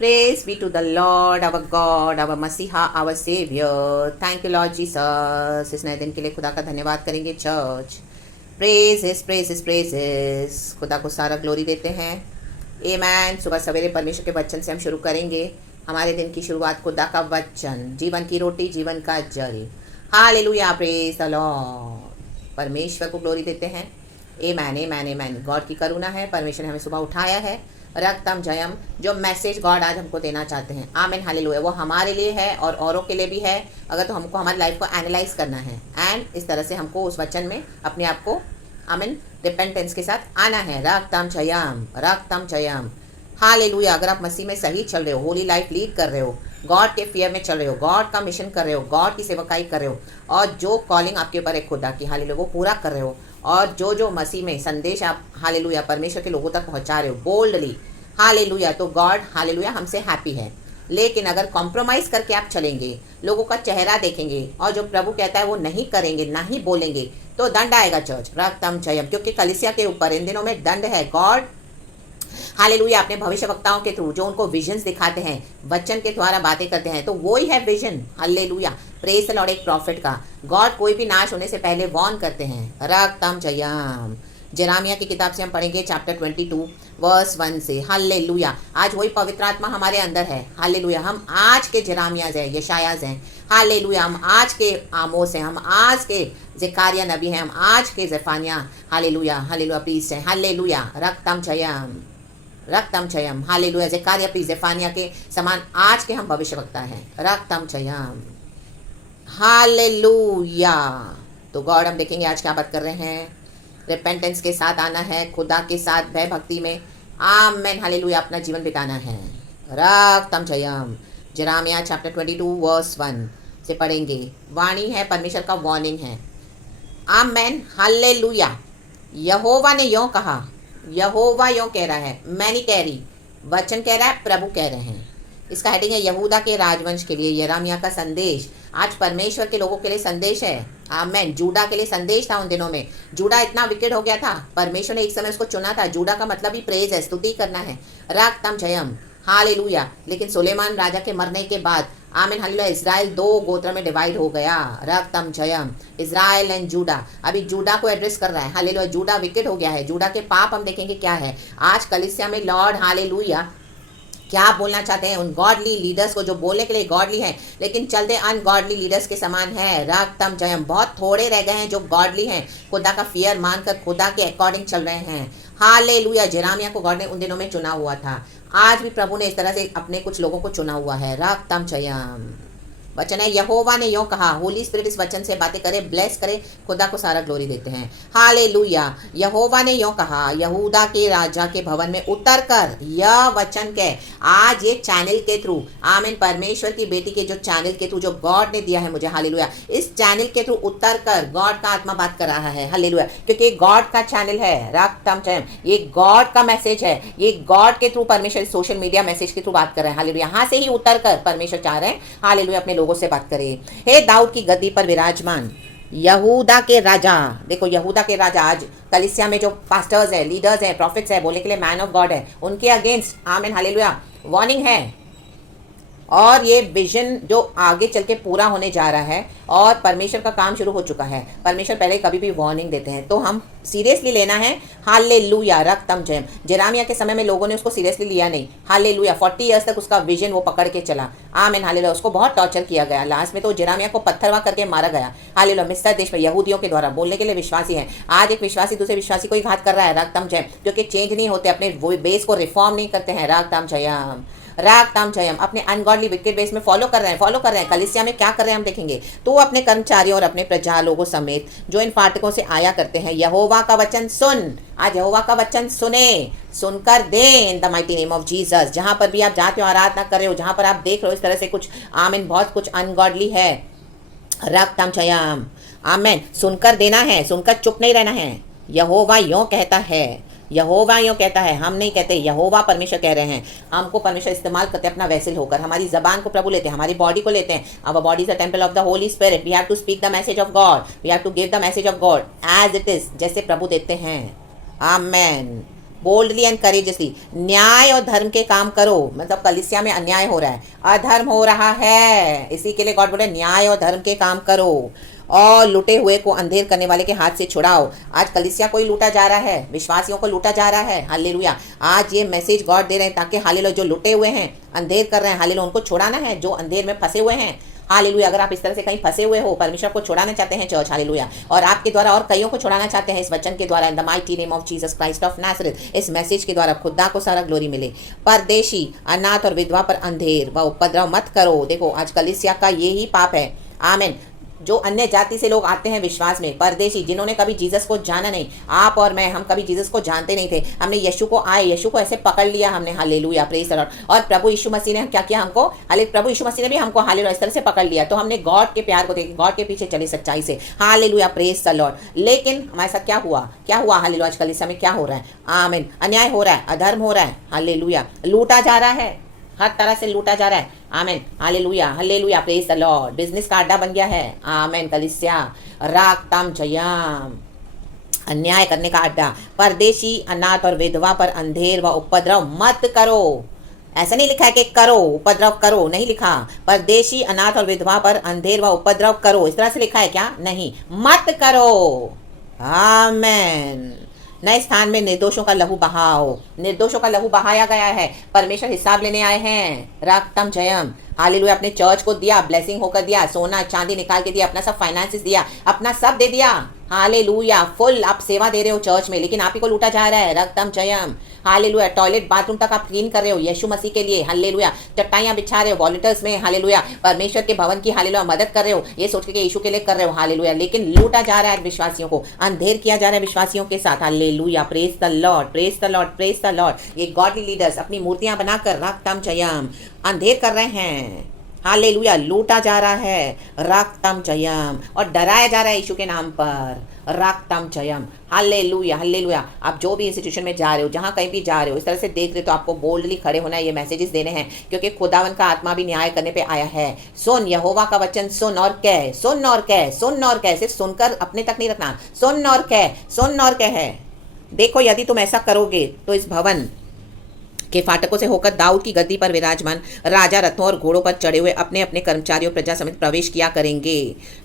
Praise be to the Lord, our God, our Masiha, our Savior. Thank you, Lord Jesus. इस नए दिन के लिए खुदा का धन्यवाद करेंगे चर्च. Praises, praises, praises. खुदा को सारा ग्लोरी देते हैं. Amen. सुबह सवेरे परमेश्वर के वचन से हम शुरू करेंगे. हमारे दिन की शुरुआत खुदा का वचन, जीवन की रोटी, जीवन का जल. Hallelujah, praise the Lord. परमेश्वर को ग्लोरी देते हैं. Amen, amen, amen. गॉड की करुणा है. परमेश्वर ने हमें सुबह उठाया है. रक्तम जयम, जो मैसेज गॉड आज हमको देना चाहते हैं. आमीन, हालेलुया. वो हमारे लिए है और औरों के लिए भी है. अगर तो हमको हमारी लाइफ को एनालाइज करना है एंड इस तरह से हमको उस वचन में अपने आप को आमीन रिपेंटेंस के साथ आना है. रक्तम जयम, रक्तम जयम. हालेलुया. अगर आप मसीह में सही चल रहे हो, होली लाइफ लीड कर रहे हो, गॉड के फियर में चल रहे हो, गॉड का मिशन कर रहे हो, गॉड की सेवकाई कर रहे हो और जो कॉलिंग आपके ऊपर है खुदा की, हालेलुया, वो पूरा कर रहे हो और जो मसीह में संदेश आप हालेलुया परमेश्वर के लोगों तक पहुंचा रहे हो बोल्डली, हालेलुया, तो गॉड हालेलुया हमसे हैप्पी है. लेकिन अगर कॉम्प्रोमाइज़ करके आप चलेंगे, लोगों का चेहरा देखेंगे और जो प्रभु कहता है वो नहीं करेंगे, ना ही बोलेंगे, तो दंड आएगा चर्च. रक्तम जयम, क्योंकि कलीसिया के ऊपर इन दिनों में दंड है. गॉड हालेलुया अपने भविष्यवक्ताओं के थ्रू जो उनको विजन्स दिखाते हैं, वचन के द्वारा बातें करते हैं, तो वो ही है vision. Hallelujah, praise the Lord. एक प्रॉफिट का गॉड कोई भी नाश होने से पहले वॉर्न करते हैं. रक्तम जयम. जेरामिया की किताब से हम पढ़ेंगे चैप्टर 22 वर्स 1 से. हालेलुया. आज वही पवित्र आत्मा हमारे अंदर है. हालेलुया. हम आज के जेरामियाज हैं, यशायाज हैं. हालेलुया. हम आज के आमोस हैं, हम आज के ज़ेकारिया नबी हैं, हम आज के ज़ेफानिया हालेलुया हालेलुया प्रीस्ट हैं. Hallelujah. रक्तम Jayam, रक्तम Jayam. Hallelujah. ज़ेकारिया priest ज़ेफानिया के समान आज के हम भविष्यवक्ता हैं. रक्तम जयम. हालेलुया. तो गॉड हम देखेंगे आज क्या बात कर रहे हैं. रिपेंटेंस के साथ आना है, खुदा के साथ भय भक्ति में आमेन हालेलुया अपना जीवन बिताना है. रक्तम जयम. जेरामिया चैप्टर 22 वर्स 1 से पढ़ेंगे. वाणी है, परमेश्वर का वार्निंग है. Amen hallelujah. यहोवा ने यों कहा, यहोवा यों कह रहा है, मैं नहीं कह रही, वचन कह रहा है, प्रभु कह रहे हैं. इसका हेडिंग है यहूदा के राजवंश के लिए यिर्मयाह का संदेश. आज परमेश्वर के लोगों के लिए संदेश है. आमेन. जूडा के लिए संदेश था. उन दिनों में जूडा इतना विकेट हो गया था, परमेश्वर ने एक समय उसको चुना था. जूडा का मतलब ही प्रेज है, स्तुति करना है. रक्तम जयम. हालेलुया. लेकिन सुलेमान राजा के मरने के बाद आमीन हालेलुया इज़राइल 2 गोत्र में डिवाइड हो गया. रक्तम जयम. Israel and Judah. अभी जूडा को एड्रेस कर रहा है. हालेलुया. जूडा विकेट हो गया है. जूडा के पाप हम देखेंगे क्या है. आज कलीसिया में लॉर्ड हालेलुया क्या बोलना चाहते हैं उन गॉडली लीडर्स को, जो बोलने के लिए गॉडली हैं लेकिन चलते अनगॉडली लीडर्स के समान है. रक्तम जयम. बहुत थोड़े रह गए हैं जो गॉडली हैं, खुदा का फियर मानकर खुदा के अकॉर्डिंग चल रहे हैं. हालेलुया. जेरामिया को गॉड ने उन दिनों में चुना हुआ था. आज भी प्रभु ने इस तरह से अपने कुछ लोगों को चुना हुआ है. रक्तम जयम. वचन है यहोवा ने यों कहा. होली स्पिरिट इस वचन से बातें करे, ब्लेस करे, खुदा को सारा ग्लोरी देते हैं. हालेलुया. यहोवा ने यों कहा, यहूदा के राजा के भवन में उतर कर यह वचन कह. आज ये चैनल के थ्रू आमीन परमेश्वर की बेटी के जो चैनल के थ्रू जो गॉड ने दिया है मुझे हालेलुया, इस चैनल के थ्रू उतर कर गॉड का आत्मा बात कर रहा है. हालेलुया. क्योंकि गॉड का चैनल है. रक्तम जयम. ये गॉड का मैसेज है. ये गॉड के थ्रू परमेश्वर सोशल मीडिया मैसेज के थ्रू बात कर रहे हैं. हालेलुया. यहाँ से ही उतर कर परमेश्वर चाह रहे हैं हालेलुया अपने से बात करें. हे दाऊद की गद्दी पर विराजमान यहूदा के राजा. देखो यहूदा के राजा आज कलीसिया में जो पास्टर्स है, लीडर्स है, प्रॉफिट्स है, बोलने के लिए मैन ऑफ गॉड है, उनके अगेंस्ट आमीन हालेलुया वार्निंग है. और ये विजन जो आगे चल के पूरा होने जा रहा है और परमेश्वर का काम शुरू हो चुका है. परमेश्वर पहले कभी भी वार्निंग देते हैं तो हम सीरियसली लेना है. हालेलुया. रक्तम जयम. जेरामिया के समय में लोगों ने उसको सीरियसली लिया नहीं. हालेलुया. 40 ईयर्स तक उसका विजन वो पकड़ के चला. आमीन हालेलुया. उसको बहुत टॉर्चर किया गया. लास्ट में तो जेरामिया को पत्थरवा करके मारा गया. हालेलुया. मिस्र देश में यहूदियों के द्वारा बोलने के लिए विश्वासी है. आज एक विश्वासी दूसरे विश्वासी को ही घात कर रहा है. रक्तम जयम. क्योंकि चेंज नहीं होते, अपने बेस को रिफॉर्म नहीं करते हैं. रक्तम जयम. रक्तम जयम. अपने अनगॉडली विकेट बेस में फॉलो कर रहे हैं. कलीसिया में क्या कर रहे हैं हम देखेंगे. तो अपने कर्मचारियों और अपने प्रजा लोगों समेत जो इन फाटकों से आया करते हैं, यहोवा का वचन सुन. आज यहोवा का वचन सुने, सुनकर दे in the mighty name of Jesus. जहाँ पर भी आप जाते हो, आराधना कर रहे हो, जहाँ पर आप देख रहे हो इस तरह से कुछ आमीन बहुत कुछ अनगॉडली है. रक्तम जयम. आमीन. सुनकर देना है, सुनकर चुप नहीं रहना है. यहोवा यों कहता है, यहोवा यूँ कहता है. हम नहीं कहते, यहोवा परमेश्वर कह रहे हैं. हमको परमेश्वर इस्तेमाल करते हैं अपना वैसल होकर. हमारी जबान को प्रभु लेते हैं, हमारी बॉडी को लेते हैं. Our body is the temple of the Holy Spirit. We have to speak the message of God. We have to give the message of God as it is, जैसे प्रभु देते हैं. आमेन. Boldly and courageously. न्याय और धर्म के काम करो, मतलब कलीसिया में अन्याय हो रहा है, अधर्म हो रहा है, इसी के लिए गॉड बोले न्याय और धर्म के काम करो और लुटे हुए को अंधेर करने वाले के हाथ से छुड़ाओ। आज कलीसिया को ही लूटा जा रहा है, विश्वासियों को लूटा जा रहा है। हालेलुया। आज ये मैसेज गॉड दे रहे हैं ताकि हालेलुया जो लुटे हुए हैं, अंधेर कर रहे हैं, हालेलुया उनको छुड़ाना है, जो अंधेर में फंसे हुए हैं। हालेलुया। अगर आप इस तरह से कहीं फंसे हुए हो, परमेश्वर को छुड़ाना चाहते हैं चर्च, हालेलुया, और आपके द्वारा और कईयों को छुड़ाना चाहते हैं इस वचन के द्वारा, in the mighty name of Jesus Christ of Nazareth, इस मैसेज के द्वारा खुदा को सारा ग्लोरी मिले। परदेशी, अनाथ और विधवा पर अंधेर व उपद्रव मत करो। देखो आज कलीसिया का यही पाप है। आमीन। जो अन्य जाति से लोग आते हैं विश्वास में, परदेशी, जिन्होंने कभी जीसस को जाना नहीं, आप और मैं, हम कभी जीसस को जानते नहीं थे, हमने यीशु को यीशु को ऐसे पकड़ लिया हमने, हालेलुया, प्रेज द लॉर्ड। और प्रभु यीशु मसीह ने क्या किया हमको, प्रभु यीशु मसीह ने भी हमको हालेलुया इस तरह से पकड़ लिया, तो हमने गॉड के प्यार को देखे, गॉड के पीछे चले सच्चाई से, हालेलुया, प्रेज द लॉर्ड। लेकिन हमारे साथ क्या हुआ हालेलुया, आज कल इस समय क्या हो रहा है, आमीन, अन्याय हो रहा है, अधर्म हो रहा है, हालेलुया, लूटा जा रहा है, हर तरह से लूटा जा रहा है। आमीन, hallelujah, hallelujah, praise the Lord. Business का अड्डा बन गया है। आमीन। कलीसिया रागताम जयाम, अन्याय करने का अड्डा। परदेशी, अनाथ और विधवा पर अंधेर व उपद्रव मत करो। ऐसा नहीं लिखा है कि करो, उपद्रव करो, नहीं लिखा। परदेशी, अनाथ और विधवा पर अंधेर व उपद्रव करो, इस तरह से लिखा है क्या, नहीं, मत करो। आमीन। नए स्थान में निर्दोषों का लहू बहाओ, निर्दोषों का लहू बहाया गया है, परमेश्वर हिसाब लेने आए हैं। रागतम जयम, हालेलुया। अपने चर्च को दिया, ब्लेसिंग होकर दिया, सोना चांदी निकाल के दिया, अपना सब फाइनेंसेस दिया, अपना सब दे दिया, हालेलुया, फुल आप सेवा दे रहे हो चर्च में, लेकिन आप ही को लूटा जा रहा है। रक्तम जयम, हालेलुया। टॉयलेट बाथरूम तक आप क्लीन कर रहे हो यीशु मसीह के लिए, हालेलुया। चट्टाइयां बिछा रहे हो वॉलंटियर्स में, हालेलुया, परमेश्वर के भवन की हालेलुया मदद कर रहे हो, ये सोच के यीशु के लिए कर रहे हो, हालेलुया, लेकिन लूटा जा रहा है विश्वासियों को, अंधेर किया जा रहा है विश्वासियों के साथ। Hallelujah, praise the Lord, praise the Lord, praise the Lord. ये गॉडली लीडर्स अपनी मूर्तियां बनाकर रक्तम जयम अंधेर कर रहे हैं, हालेलुया, लूटा जा रहा है, राक्तम जयम, और डराया जा रहा है यीशु के नाम पर, राक्तम जयम, हालेलुया, हालेलुया। आप जो भी इंस्टीट्यूशन में जा रहे हो, जहाँ कहीं भी जा रहे हो, इस तरह से देख रहे हो, तो आपको बोल्डली खड़े होना है, ये मैसेजेस देने हैं, क्योंकि खुदावन का आत्मा भी न्याय करने पे आया है। सुन, यहोवा का वचन सुन और कह, सुन और कह, सुन और कह, सिर्फ सुनकर अपने तक नहीं रखना, सुन और कह, सुन और कह। देखो यदि तुम ऐसा करोगे तो इस भवन के फाटकों से होकर दाऊद की गद्दी पर विराजमान राजा रथों और घोड़ों पर चढ़े हुए अपने अपने कर्मचारियों प्रजा समेत प्रवेश किया करेंगे।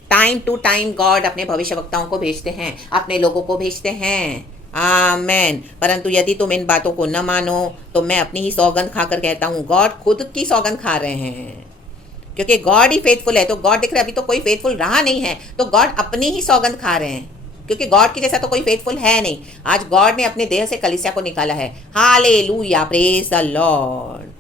टाइम टू टाइम गॉड अपने भविष्यवक्ताओं को भेजते हैं, अपने लोगों को भेजते हैं। आमेन। परंतु यदि तुम इन बातों को न मानो तो मैं अपनी ही सौगंध खाकर कहता हूँ, गॉड खुद की सौगंध खा रहे हैं, क्योंकि गॉड ही फेथफुल है। तो गॉड देख रहे अभी तो कोई फेथफुल रहा नहीं है, तो गॉड अपनी ही सौगंध खा रहे हैं, क्योंकि गॉड की जैसा तो कोई फेथफुल है नहीं। आज गॉड ने अपने देह से कलीसिया को निकाला है। Hallelujah, praise the Lord,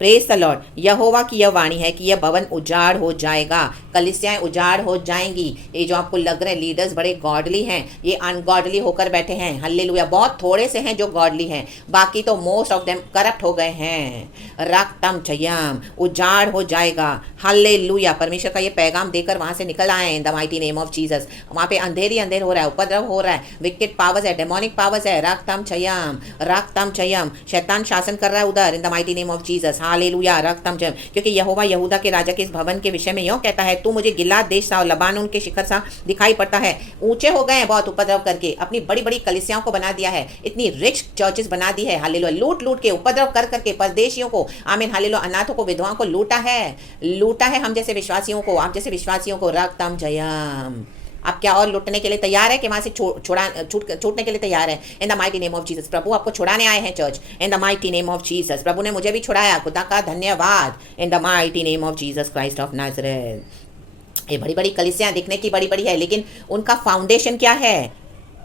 praise the Lord. यहोवा की यह वाणी है कि यह भवन उजाड़ हो जाएगा, कलीसियाएं उजाड़ हो जाएंगी। ये जो आपको लग रहे लीडर्स बड़े गॉडली हैं, ये अनगॉडली होकर बैठे हैं। हालेलुया, बहुत थोड़े से हैं जो गॉडली हैं, बाकी तो मोस्ट ऑफ देम करप्ट हो गए हैं। रक्तम चयम, उजाड़ हो जाएगा। हालेलुया, परमेश्वर का ये पैगाम देकर वहां से निकल आए इन the mighty name of Jesus. वहां पे अंधेर ही अंधेर हो रहा है, उपद्रव हो रहा है, विकेट पावर्स है, डेमोनिक पावर्स है। रक्तम चयम, रक्तम चयम, शैतान शासन कर रहा है उधर in the mighty name of Jesus. Hallelujah, रक्तम चयम, क्योंकि यहोवा यहूदा के राजा के इस भवन के विषय में यूं कहता है, तू मुझे गिलाद देश सा और लबानोन के शिखर सा दिखाई पड़ता है। ऊंचे हो गए हैं बहुत उपद्रव करके, अपनी बड़ी बड़ी कलीसियाओं को बना दिया है, इतनी रिच चर्चेस बना दी है। हालेलुया, लूट लूट के, उपद्रव कर करके परदेशियों को, आमीन, हालेलुया, अनाथों को, विधवाओं को लूटा है, लूटा है हम जैसे विश्वासियों को, आप जैसे विश्वासियों को। रक्तम जयम। आप क्या और लुटने के लिए तैयार है कि वहां से छूटने के लिए तैयार है? In the mighty name of Jesus. प्रभु आपको छुड़ाने आए हैं church, in the mighty name of Jesus. प्रभु ने मुझे भी छुड़ाया, खुदा का धन्यवाद, in the mighty name of Jesus Christ of Nazareth. ये बड़ी बड़ी कलीसियां दिखने की बड़ी बड़ी है, लेकिन उनका फाउंडेशन क्या है?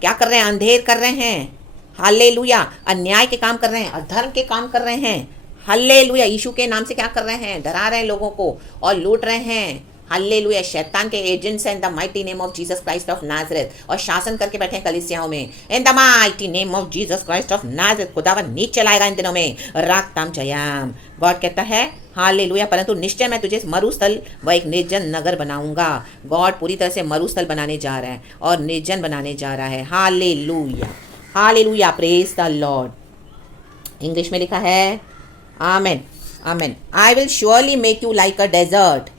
क्या कर रहे हैं? अंधेर कर रहे हैं। हालेलुया, अन्याय के काम कर रहे हैं, अधर्म के काम कर रहे हैं। हालेलुया, यीशु के नाम से क्या कर रहे हैं? डरा रहे हैं लोगों को और लूट रहे हैं। हालेलुया, शैतान के एजेंट्स हैं इन the mighty name of Jesus Christ of Nazareth, और शासन करके बैठे हैं कलीसियाओं में। इन the mighty name of Jesus Christ of Nazareth, खुदावन नीचे लाएगा इन दिनों में। राक्ताम जयाम। गॉड कहता है हालेलुया, परंतु निश्चय मैं तुझे मरुस्थल व एक निर्जन नगर बनाऊंगा। गॉड पूरी तरह से मरुस्थल बनाने जा रहा है और निर्जन बनाने जा रहा है। Hallelujah, hallelujah, praise the Lord. English में लिखा है, amen, amen. I will surely make you like a desert,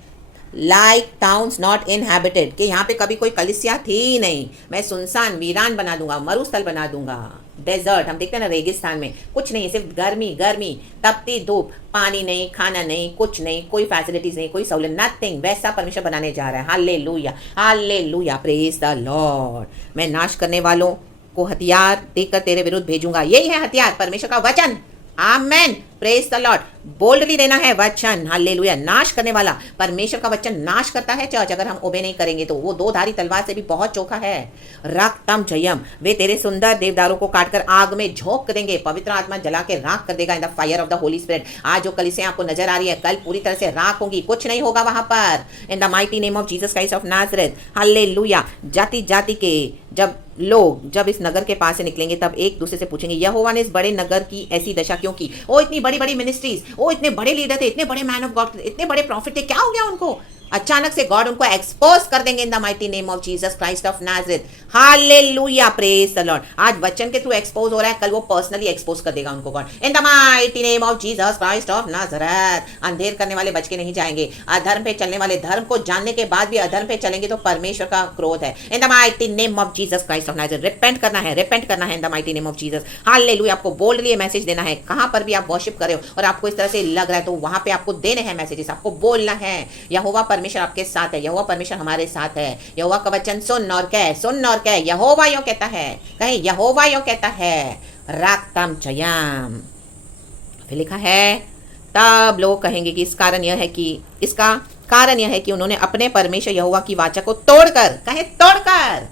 like towns not inhabited, कि यहाँ पे कभी कोई कलिसिया थी ही नहीं, मैं सुनसान वीरान बना दूंगा, मरुस्थल बना दूंगा। डेजर्ट, हम देखते हैं ना रेगिस्तान में कुछ नहीं, सिर्फ गर्मी गर्मी, तपती धूप, पानी नहीं, खाना नहीं, कुछ नहीं, कोई फैसिलिटीज नहीं, कोई सहूलियत, नथिंग, वैसा परमेश्वर बनाने जा रहा है। Hallelujah, hallelujah, praise the Lord. मैं नाश करने वालों को हथियार देकर तेरे विरुद्ध भेजूंगा। यही है हथियार, परमेश्वर का वचन। आमेन, प्रेज द लॉर्ड। बोल्डली देना है वचन, हालेलुया। नाश करने वाला, परमेश्वर का वचन नाश करता है चर्च। अगर हम ओबे नहीं करेंगे तो वो दो धारी तलवार से भी बहुत चोखा है। रक्तम जयम, वे तेरे सुंदर देवदारों को काटकर आग में झोंक देंगे, पवित्र आत्मा जला के राख कर देगा in the fire of the Holy spirit. आज जो कलीसियां आपको नजर आ रही है, कल पूरी तरह से राख होगी, कुछ नहीं होगा वहां पर। इन the mighty name of Jesus Christ of Nazareth, hallelujah. जाति जाति के जब इस नगर के पास से निकलेंगे तब एक दूसरे से पूछेंगे, यहोवा ने इस बड़े नगर की ऐसी दशा क्यों की? ओ इतनी बड़ी बड़ी मिनिस्ट्रीज, ओ इतने बड़े लीडर थे, इतने बड़े मैन ऑफ गॉड, इतने बड़े प्रॉफिट थे, क्या हो गया उनको? अचानक से गॉड उनको एक्सपोज कर देंगे इन the mighty name of Jesus Christ of Nazareth, hallelujah, praise the Lord. आज वचन के थ्रू एक्सपोज हो रहा है, कल वो पर्सनली एक्सपोज कर देगा उनको God in the mighty name of Jesus Christ of Nazareth. अंधेर करने वाले बच के नहीं जाएंगे, अधर्म पे चलने वाले, धर्म को जानने के बाद भी अधर्म पे चलेंगे तो परमेश्वर का क्रोध है। In the mighty name of Jesus Christ of Nazareth, repent करना है in the mighty name of Jesus, hallelujah. आपको बोल्डली मैसेज देना है, कहां पर भी आप वर्शिप कर रहे हो और आपको इस तरह से लग रहा है तो वहां पे आपको देने हैं मैसेजेस, आपको बोलना है, यहोवा परमेश्वर आपके साथ है, यहोवा परमेश्वर हमारे साथ है। यहोवा का वचन सुन और कह, यहोवा यूं कहता है, कहे यहोवा यूं कहता है, राक्तम जयाम। फिर लिखा है, तब लोग कहेंगे कि इसका कारण यह है कि उन्होंने अपने परमेश्वर यहोवा की वाचा को तोड़कर,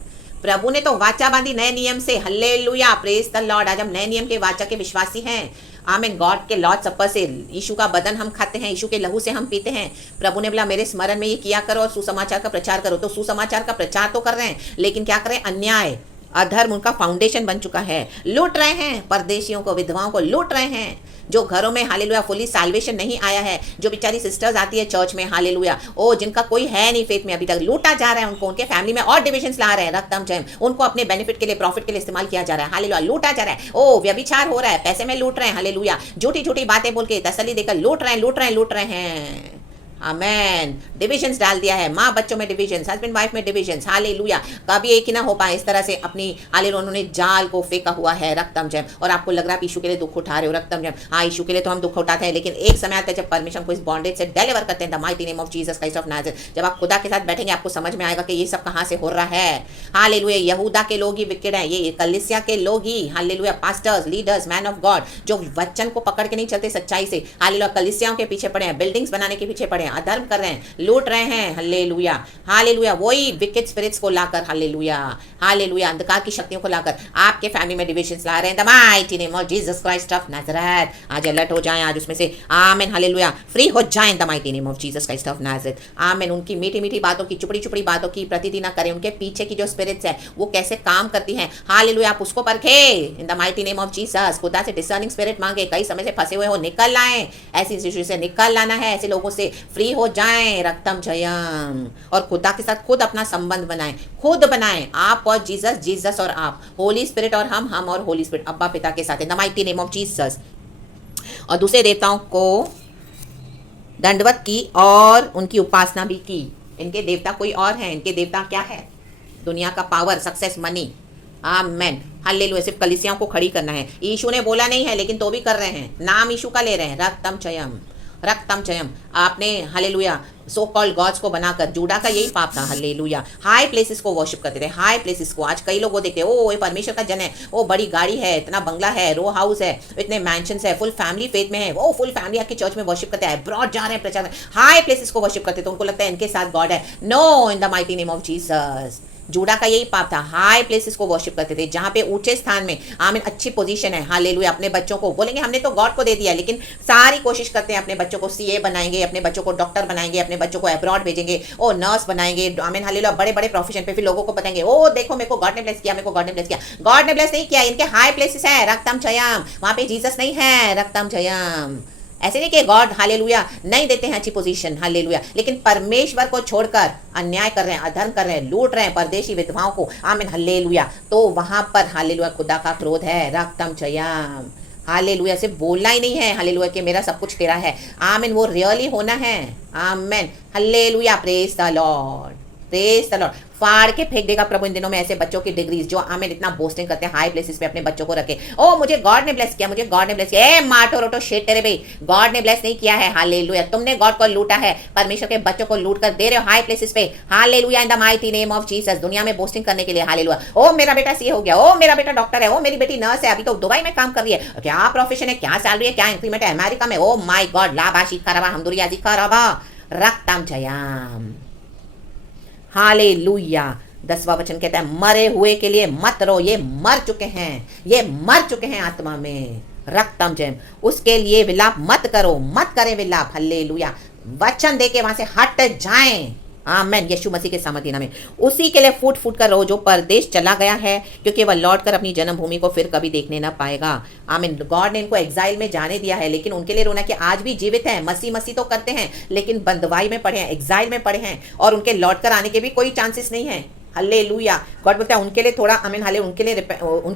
प्रभु ने तो वाचा बांधी नए नियम से, हल्लेलुया, प्रेज द लॉर्ड। आज हम नए नियम के वाचा के विश्वासी हैं। आमीन। गॉड के लॉर्ड सपर से यीशु का बदन हम खाते हैं, यीशु के लहू से हम पीते हैं। प्रभु ने बोला मेरे स्मरण में ये किया करो और सुसमाचार का प्रचार करो। तो सुसमाचार का प्रचार तो कर रहे हैं, लेकिन क्या करें? अन्याय, अधर्म उनका फाउंडेशन बन चुका है। लूट रहे हैं परदेशियों को, विधवाओं को लूट रहे हैं। जो घरों में हालेलुया फुली साल्वेशन नहीं आया है, जो बेचारी सिस्टर्स आती है चर्च में, हालेलुया, ओ जिनका कोई है नहीं फेथ में, अभी तक लूटा जा रहा है उनको, उनके फैमिली में और डिविजन्स ला रहे हैं, रक्तम जयम, उनको अपने बेनिफिट के लिए, प्रॉफिट के लिए इस्तेमाल किया जा रहा है, हालेलुया, लूटा जा रहा है। ओ व्यभिचार हो रहा है, पैसे में लूट रहे हैं, हालेलुया, झूठी झूठी बातें बोल के तसल्ली देकर लूट रहे हैं। आमेन। डिविजन्स डाल दिया है, माँ बच्चों में डिविजन्स, हस्बैंड वाइफ में डिविजन्स, हालेलुया। कभी एक ही ना हो पाए, इस तरह से अपनी हालेलुया उन्होंने जाल को फेंका हुआ है, रक्तम जयम। और आपको लग रहा है यीशु के लिए दुख उठा रहे हो, रक्तम जयम। हाँ, यीशु के लिए तो हम दुख उठाते हैं, लेकिन एक समय आता है जब परमेश्वर को इस बॉन्डेज से डिलीवर करते हैं, the mighty name of Jesus Christ of Nazareth. जब आप खुदा के साथ बैठेंगे आपको समझ में आएगा कि ये सब कहाँ से हो रहा है। हालेलुया। यहूदा के लोग ही विकेड हैं, ये कलीसिया के लोग ही, hallelujah, pastors, leaders, man of God, जो वचन को पकड़ के नहीं चलते सच्चाई से, हालेलुया, कलीसियाओं के पीछे पड़े हैं, बिल्डिंग्स बनाने के पीछे पड़े हैं, अधर्म कर रहे हैं, लूट रहे हैं, हालेलुया, हालेलुया। वही विकेड स्पिरिट्स को लाकर, हालेलुया, हालेलुया, अंधकार की शक्तियों को लाकर आपके फैमिली में डिविजन्स ला रहे हैं, the mighty name of Jesus Christ of Nazareth. आज अलर्ट हो जाएं, आज उसमें से आमेन, हालेलुया, फ्री हो जाएं, the mighty name of Jesus Christ of Nazareth. Amen. उनकी मीठी मीठी बातों की, चुपड़ी चुपड़ी बातों की प्रतीति ना करें, उनके पीछे की जो स्पिरिट्स है वो कैसे काम करती हैं, हालेलुया, आप उसको परखे इन the mighty name of Jesus. खुदा से डिसर्निंग स्पिरिट मांगे, कई समय से फंसे हुए हो निकल लाएं, ऐसी सिचुएशन से निकल लाना है, ऐसे लोगों से फ्री हो जाएं, रक्तम जयम। और खुदा के साथ खुद अपना संबंध बनाएं, खुद बनाएं, आप और जीसस, जीसस और आप, होली स्पिरिट और हम और होली स्पिरिट, अब्बा पिता के साथ, इन the mighty name of Jesus. और दूसरे देवताओं को दंडवत की और उनकी उपासना भी की। इनके देवता कोई और हैं, इनके देवता क्या है? दुनिया का पावर, सक्सेस, मनी। आमेन, हालेलुया। सिर्फ कलीसियाओं को खड़ी करना है। यीशु ने बोला नहीं है लेकिन तो भी कर रहे हैं, नाम यीशु का ले रहे हैं, रक्तम जयम, रक्तम जयम। आपने हालेलुया सो कॉल्ड गॉड्स को बनाकर, जूडा का यही पाप था, हालेलुया, हाई प्लेसेस को वर्शिप करते थे, हाई प्लेसेस को। आज कई लोग वो देखते हैं, ओ ये परमेश्वर का जन है, वो बड़ी गाड़ी है, इतना बंगला है, रो हाउस है, इतने मैंशंस है, फुल फैमिली फेथ में है, वो फुल फैमिली आके चर्च में वर्शिप करते हैं, ब्रॉड जा रहे हैं, प्रचार, हाई प्लेसेस को वर्शिप करते, तो उनको लगता है इनके साथ गॉड है। No, in the mighty name of Jesus. Judah का यही पाप था, हाई प्लेसेस को वर्शिप करते थे, जहां पे ऊंचे स्थान में, आमीन, अच्छी पोजीशन है, हालेलुया। अपने बच्चों को बोलेंगे हमने तो गॉड को दे दिया, लेकिन सारी कोशिश करते हैं अपने बच्चों को सीए बनाएंगे, अपने बच्चों को डॉक्टर बनाएंगे, अपने बच्चों को अब्रॉड भेजेंगे, ओ नर्स बनाएंगे, आमीन, हालेलुया, बड़े बड़े प्रोफेशन पे। फिर लोगों को बताएंगे, ओ देखो मेरे को गॉड ने ब्लेस किया, मेरे को गॉड ने ब्लेस किया। गॉड ने ब्लेस नहीं किया, इनके हाई प्लेसेस है, रक्तम जयम, वहां पे जीसस नहीं है, रक्तम जयम। ऐसे नहीं कि गॉड हालेलुया नहीं देते हैं अच्छी पोजीशन, हालेलुया, लेकिन परमेश्वर को छोड़कर अन्याय कर रहे हैं, अधर्म कर रहे हैं, लूट रहे हैं परदेशी विधवाओं को, आमीन, हालेलुया, तो वहां पर हालेलुया खुदा का क्रोध है, रक्तम जयम, हालेलुया। सिर्फ बोलना ही नहीं है, हालेलुया, कि मेरा सब कुछ तेरा है, आमीन, वो रियली होना है, आमीन, hallelujah, praise the Lord, praise the Lord. फाड़ के फेंक देगा प्रभु इन दिनों में ऐसे बच्चों की डिग्रीज जो आमेन इतना बोस्टिंग करते हैं, हाई प्लेसेस पे अपने बच्चों को रखे। ओ मुझे गॉड ने ब्लेस किया, मुझे गॉड ने ब्लेस किया। ए माटो रोटो शेट तेरे भाई, गॉड ने ब्लेस नहीं किया है। हालेलुया, तुमने गॉड को लूटा है, परमेश्वर के बच्चों को लूट कर दे रहे हो हाई प्लेसेस पे। Hallelujah, in the mighty name of Jesus, दुनिया में बोस्टिंग करने के लिए। हालेलुया, ओ मेरा बेटा सीए हो गया, ओ मेरा बेटा डॉक्टर है, ओ मेरी बेटी नर्स है, अभी तो दुबई में काम कर रही है, क्या प्रोफेशन है, क्या सैलरी है, क्या इंक्रीमेंट है अमेरिका में। ओ माय गॉड, लाबाशी खराबा हमदुरियाजी खराबा रक्तम जयाम। हालेलुया। 10वां वचन कहता है मरे हुए के लिए मत रो, ये मर चुके हैं, ये मर चुके हैं आत्मा में। रक्तम जयम, उसके लिए विलाप मत करो, मत करें विलाप। हल्लेलुया, वचन दे के वहां से हट जाएं। आमेन, यीशु मसीह के सामर्थ्य नाम में। उसी के लिए फूट फूट कर रो जो परदेश चला गया है, क्योंकि वह लौट कर अपनी जन्मभूमि को फिर कभी देखने ना पाएगा। आमीन। गॉड ने इनको एग्जाइल में जाने दिया है, लेकिन उनके लिए रोना कि आज भी जीवित हैं, मसीह मसीह तो करते हैं, लेकिन बंदवाई में पड़े हैं, एग्जाइल में पड़े हैं, और उनके लौट कर आने के भी कोई चांसेस नहीं है। हालेलुया, गॉड बोलता है उनके लिए थोड़ा आमीन हाले उनके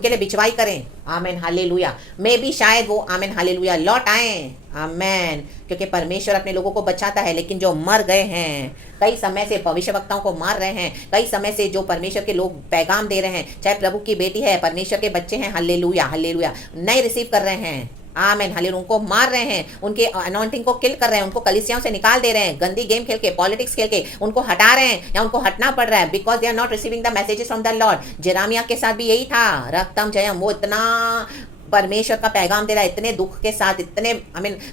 लिए बिचवाई करें। आमीन हालेलुया, मैं भी शायद वो आमीन हालेलुया लौट आए। आमीन, क्योंकि परमेश्वर अपने लोगों को बचाता है, लेकिन जो मर गए हैं, कई समय से भविष्यवक्ताओं को मार रहे हैं, कई समय से जो परमेश्वर के लोग पैगाम दे रहे हैं, चाहे प्रभु की बेटी है, परमेश्वर के बच्चे हैं, हालेलुया हालेलुया, नहीं रिसीव कर रहे हैं। आमेन हालेलुया, उनको मार रहे हैं, उनके अनॉइंटिंग को किल कर रहे हैं, उनको कलीसियाओं से निकाल दे रहे हैं, गंदी गेम खेल के, पॉलिटिक्स खेल के उनको हटा रहे हैं, या उनको हटना पड़ रहा है, because they are not receiving the messages from the Lord. Jeremiah के साथ भी यही था। रक्तम जयम, वो इतना परमेश्वर का पैगाम दे रहा है, इतने दुख के साथ, इतने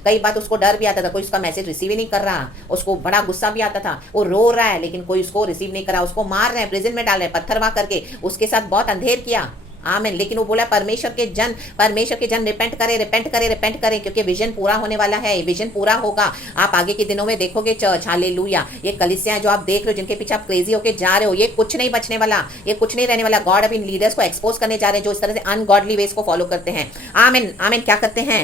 कई बात उसको डर भी आता था, कोई उसका मैसेज रिसीव ही नहीं कर रहा, उसको बड़ा गुस्सा भी आता था, वो रो रहा है लेकिन कोई उसको रिसीव नहीं कर रहा, उसको मार रहे हैं, प्रिजन में डाल रहे हैं, पत्थरवा करके उसके साथ बहुत अंधेर किया। आमीन, लेकिन वो बोला परमेश्वर के जन रिपेंट करें, क्योंकि विजन पूरा होने वाला है, विजन पूरा होगा। आप आगे के दिनों में देखोगे चर्च, हालेलुया, ये कलीसियां जो आप देख रहे हो, जिनके पीछे आप क्रेजी होके जा रहे हो, ये कुछ नहीं बचने वाला, ये कुछ नहीं रहने वाला। गॉड अब इन लीडर्स को एक्सपोज करने जा रहे हैं जो इस तरह से अनगॉडली वेज को फॉलो करते हैं। आमीन आमीन, क्या करते हैं,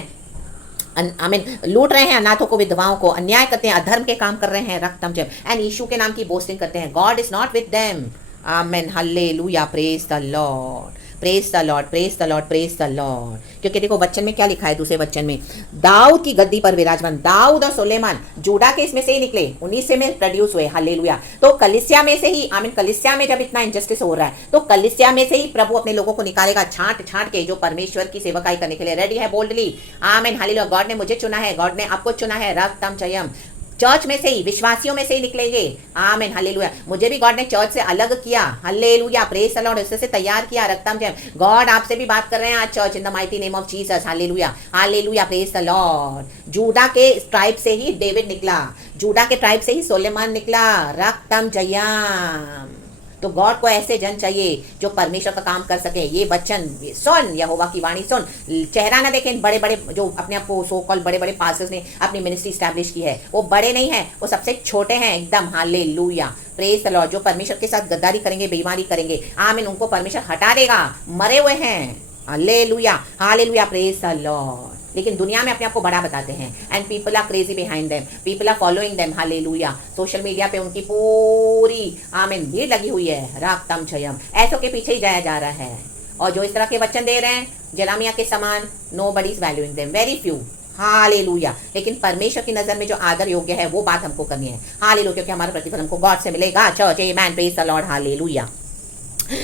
आमीन, लूट रहे हैं अनाथों को, विधवाओं को, अन्याय करते हैं, अधर्म के काम कर रहे हैं, रक्तम जब एंड यीशु के नाम की बोस्टिंग करते हैं। God is not with them. Amen hallelujah, praise the Lord, praise the Lord, praise the Lord, praise the Lord. क्योंकि देखो वचन में क्या लिखा है, दूसरे वचन में, दाऊद की गद्दी पर विराजमान, दाऊद और सुलेमान जूडा के इसमें से ही निकले, उन्हीं से में प्रोड्यूस हुए। हालेलुया, तो कलीसिया में से ही, आमीन, कलीसिया में जब इतना इंजस्टिस हो रहा है, तो कलीसिया में से ही प्रभु अपने लोगों को निकालेगा, छांट छांट के, जो परमेश्वर की सेवकाई करने के लिए रेडी है बोल्डली। आमीन हालेलुया, गॉड ने मुझे चुना है, गॉड ने आपको चुना है। रक्तम जयम, चर्च में से ही, विश्वासियों में से ही निकलेंगे। आमीन हालेलुया, मुझे भी गॉड ने चर्च से अलग किया। हालेलुया, प्रेज द लॉर्ड, उससे से तैयार किया। रक्तम जय, गॉड आपसे भी बात कर रहे हैं आज church, in the mighty name of Jesus. Hallelujah hallelujah, praise the Lord. Judah के ट्राइब से ही डेविड निकला, जूडा के ट्राइब से ही सुलेमान निकला। रक्तम जयम, तो गॉड को ऐसे जन चाहिए जो परमेश्वर का काम कर सके। ये वचन सुन, यहोवा की वाणी सुन। चेहरा ना देखें, बड़े बड़े जो अपने आप को सो कॉल बड़े बड़े पास्टर्स ने अपनी मिनिस्ट्री स्टैब्लिश की है, वो बड़े नहीं है, वो सबसे छोटे हैं एकदम। Hallelujah, praise the Lord. जो परमेश्वर के साथ गद्दारी करेंगे, बेईमानी करेंगे, आमीन, उनको परमेश्वर हटा देगा, मरे हुए हैं। Hallelujah hallelujah, praise the Lord. लेकिन दुनिया में अपने आप को बड़ा बताते हैं, and people are crazy behind them, people are following them. Hallelujah, social media पे उनकी पूरी आमीन भीड़ लगी हुई है। राक्तम छयम, ऐसों के पीछे ही जाया जा रहा है, और जो इस तरह के वचन दे रहे हैं जेरामिया के समान, nobody is valuing them, very few. Hallelujah, लेकिन परमेश्वर की नजर में जो आदर योग्य है वो बात हमको करनी है। हालेलुया, क्योंकि हमारा प्रतिफल हमको गॉड से मिलेगा। Church, amen, praise the Lord. Hallelujah.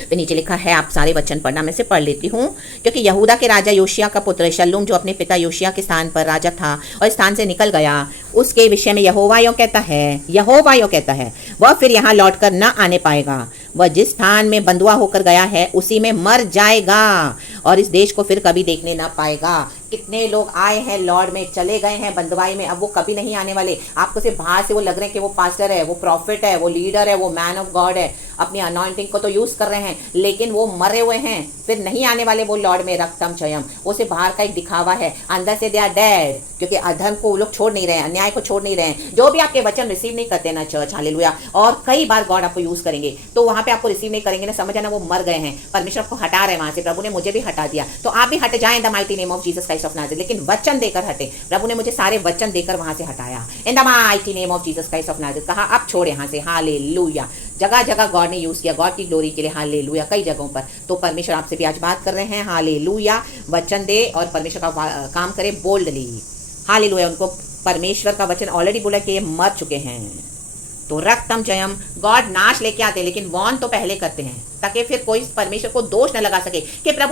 तो नीचे लिखा है, आप सारे वचन पढ़ना, मैं से पढ़ लेती हूँ। क्योंकि यहूदा के राजा योशिया का पुत्र शल्लूम, जो अपने पिता योशिया के स्थान पर राजा था और स्थान से निकल गया, उसके विषय में यहोवा यो कहता है, वह फिर यहाँ लौट कर न आने पाएगा, वह जिस स्थान में बंधुआ होकर गया है उसी में मर जाएगा, और इस देश को फिर कभी देखने ना पाएगा। कितने लोग आए हैं लॉर्ड में, चले गए हैं बंदवाई में, अब वो कभी नहीं आने वाले। आपको सिर्फ बाहर से वो लग रहे हैं कि वो पास्टर है, वो प्रॉफिट है, वो लीडर है, वो मैन ऑफ गॉड है, अपनी अनॉइंटिंग को तो यूज कर रहे हैं, लेकिन वो मरे हुए हैं, फिर नहीं आने वाले वो लॉर्ड में। रक्तम चयम, वो सिर्फ बाहर का एक दिखावा है, अंदर से दे आर डेड, क्योंकि अधर्म को वो लोग छोड़ नहीं रहे हैं, अन्याय को छोड़ नहीं रहे हैं। जो भी आपके वचन रिसीव नहीं करते ना चर्च, हालेलुया, और कई बार गॉड आपको यूज करेंगे, तो वहां पे आपको रिसीव नहीं करेंगे ना, समझ आना वो मर गए हैं, परमेश्वर आपको हटा रहे हैं वहां से। प्रभु ने मुझे भी हटा दिया, तो आप भी हट जाएं इन the mighty name of Jesus Christ of Nazareth. लेकिन वचन देकर हटे, प्रभु ने मुझे सारे वचन देकर वहां से हटाया, इन the mighty name of Jesus Christ of Nazareth. कहा अब छोड़ यहां से। हालेलुया, जगह जगह गॉड ने यूज किया, गॉड की ग्लोरी के लिए। हालेलुया, कई जगहों पर। तो परमेश्वर आपसे भी आज बात कर रहे हैं। हालेलुया, वचन दे और परमेश्वर का काम करे बोल्डली। हालेलुया, उनको परमेश्वर का वचन ऑलरेडी बोला कि ये मर चुके हैं। तो रक्तम जयम, गॉड नाश लेके आते हैं लेकिन वॉर्न तो पहले करते हैं ताकि फिर कोई परमेश्वर को दोष न लगा सके कि प्रभु